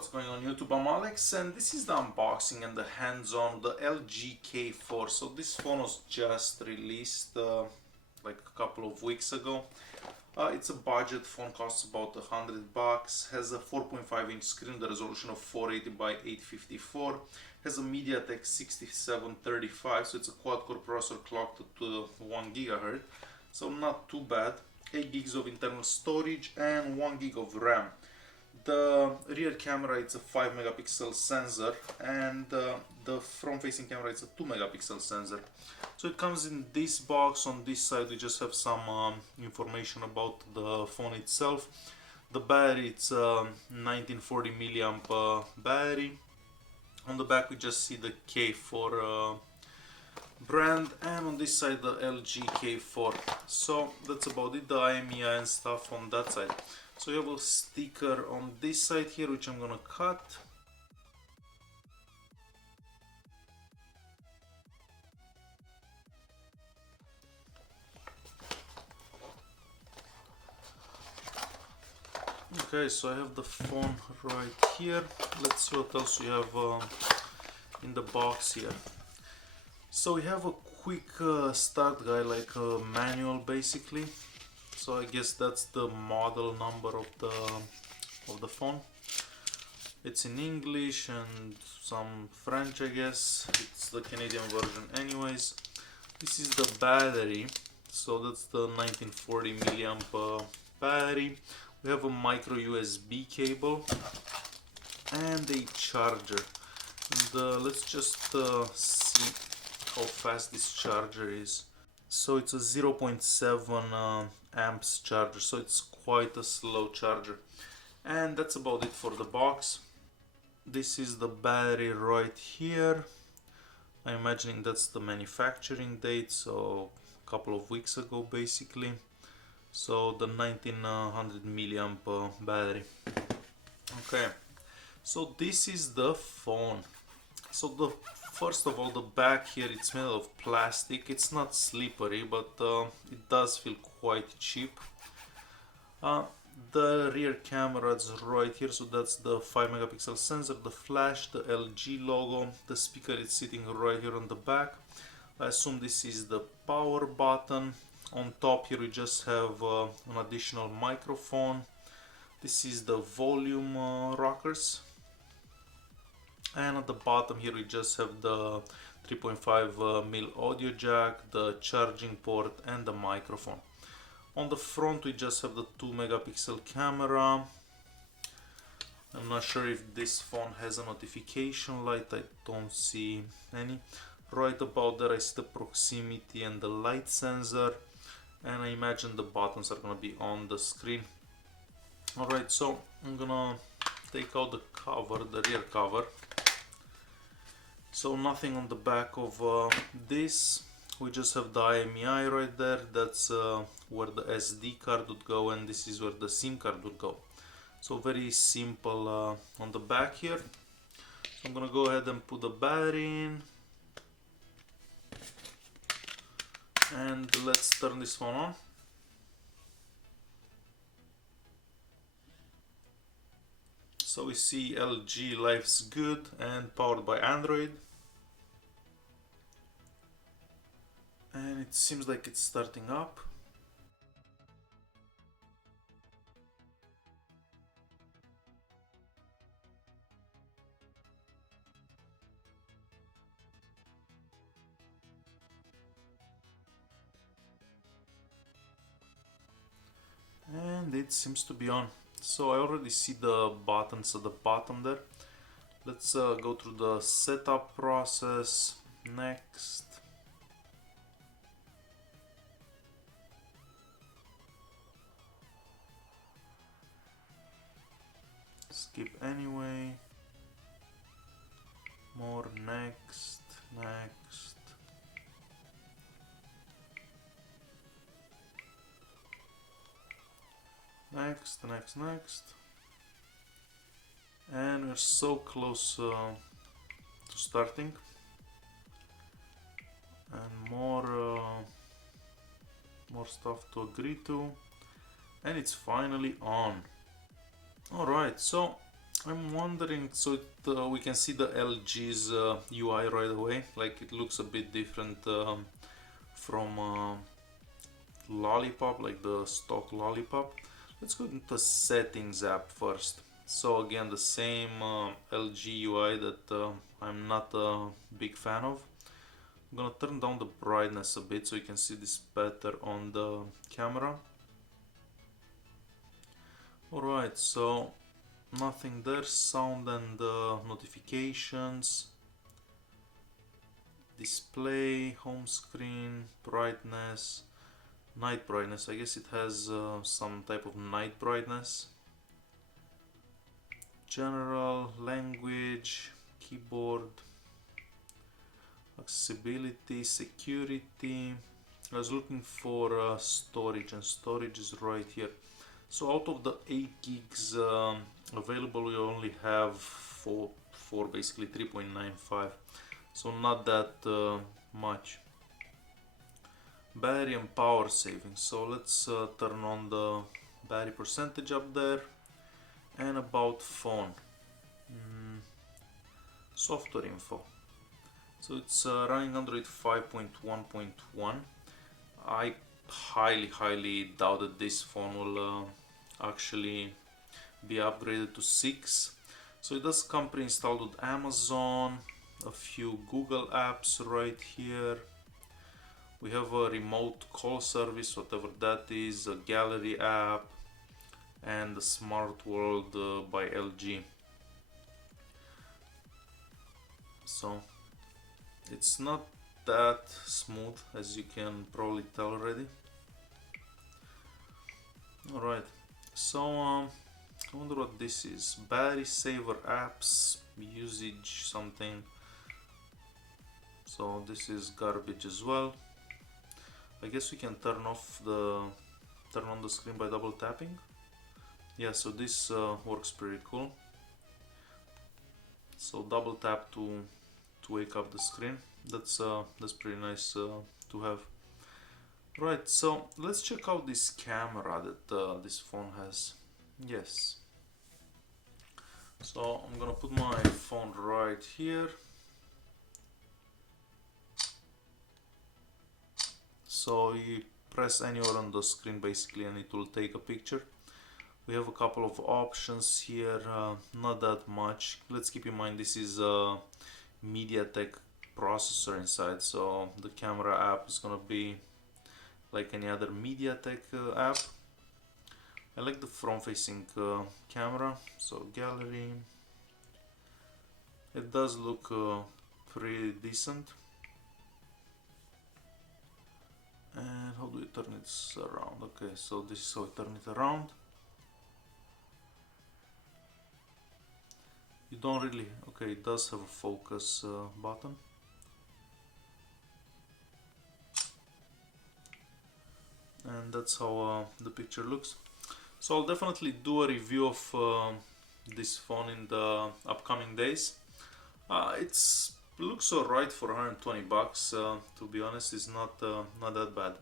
What's going on YouTube? I'm Alex and this is the unboxing and the hands-on of the LG K4. So this phone was just released like a couple of weeks ago. It's a budget phone, costs about $100, has a 4.5-inch screen, the resolution of 480 by 854, has a MediaTek 6735, so it's a quad-core processor clocked to 1 GHz, so not too bad. 8 gigs of internal storage and 1 gig of RAM. The rear camera, it's a 5 megapixel sensor, and the front facing camera, it's a 2 megapixel sensor. So it comes in this box. On this side we just have some information about the phone itself. The battery, it's a 1940 milliamp battery. On the back we just see the K4 brand, and on this side the LG K4. So that's about it, the IMEI and stuff on that side. So you have a sticker on this side here, which I'm gonna cut. Okay, so I have the phone right here. Let's see what else we have in the box here. So we have a quick start guide, like a manual basically. So I guess that's the model number of the phone. It's in English and some French, I guess. It's the Canadian version anyways. This is the battery. So that's the 1940 milliamp battery. We have a micro USB cable and a charger. And let's just see how fast this charger is. So it's a 0.7 amps charger, so it's quite a slow charger. And that's about it for the box. This is the battery right here. I'm imagining that's the manufacturing date, so a couple of weeks ago basically. So the 1900 milliamp battery. Okay, so this is the phone. So first of all, the back here, it's made of plastic. It's not slippery, but it does feel quite cheap. The rear camera is right here, so that's the 5 megapixel sensor, the flash, the LG logo, the speaker is sitting right here on the back. I assume this is the power button. On top here we just have an additional microphone. This is the volume rockers. And at the bottom here we just have the 3.5mm audio jack, the charging port and the microphone. On the front we just have the 2 megapixel camera. I'm not sure if this phone has a notification light, I don't see any. Right about there I see the proximity and the light sensor, and I imagine the buttons are gonna be on the screen. Alright, so I'm gonna take out the cover, the rear cover. So nothing on the back of this. We just have the IMEI right there. That's where the SD card would go, and this is where the SIM card would go. So very simple on the back here. So I'm gonna go ahead and put the battery in. And let's turn this phone on. So we see LG Life's Good and powered by Android. And it seems like it's starting up. And it seems to be on. So I already see the buttons at the bottom there. Let's go through the setup process. Next. Skip anyway. More, next, next. Next, next, next. And we're so close to starting. And more stuff to agree to. And it's finally on. Alright, so I'm wondering, so we can see the LG's UI right away, like it looks a bit different from Lollipop, like the stock Lollipop. Let's go into settings app first. So again, the same LG UI that I'm not a big fan of. I'm gonna turn down the brightness a bit so you can see this better on the camera. Alright, so nothing there. Sound and notifications, display, home screen, brightness, night brightness. I guess it has some type of night brightness. General, language, keyboard, accessibility, security. I was looking for storage, and storage is right here. So out of the 8 gigs available, we only have 4 basically 3.95, so not that much. Battery and power saving, so let's turn on the battery percentage up there. And about phone, software info. So it's running Android 5.1.1. I highly doubt that this phone will actually be upgraded to 6. So it does come pre-installed with Amazon, a few Google apps right here. We have a remote call service, whatever that is, a gallery app, and the Smart World by LG. So it's not that smooth, as you can probably tell already. Alright, so I wonder what this is. Battery saver apps, usage something. So this is garbage as well. I guess we can turn on the screen by double tapping. Yeah, so this works pretty cool. So double tap to wake up the screen. That's pretty nice to have. Right, so let's check out this camera that this phone has. Yes. So I'm gonna put my phone right here. So you press anywhere on the screen basically and it will take a picture. We have a couple of options here, not that much. Let's keep in mind this is a MediaTek processor inside, so the camera app is gonna be like any other MediaTek app. I like the front-facing camera, so gallery. It does look pretty decent. And how do you turn it around? Okay, so this is how you turn it around. You don't really, okay, it does have a focus button. And that's how the picture looks. So I'll definitely do a review of this phone in the upcoming days. It looks alright for 120 bucks. To be honest, it's not that bad.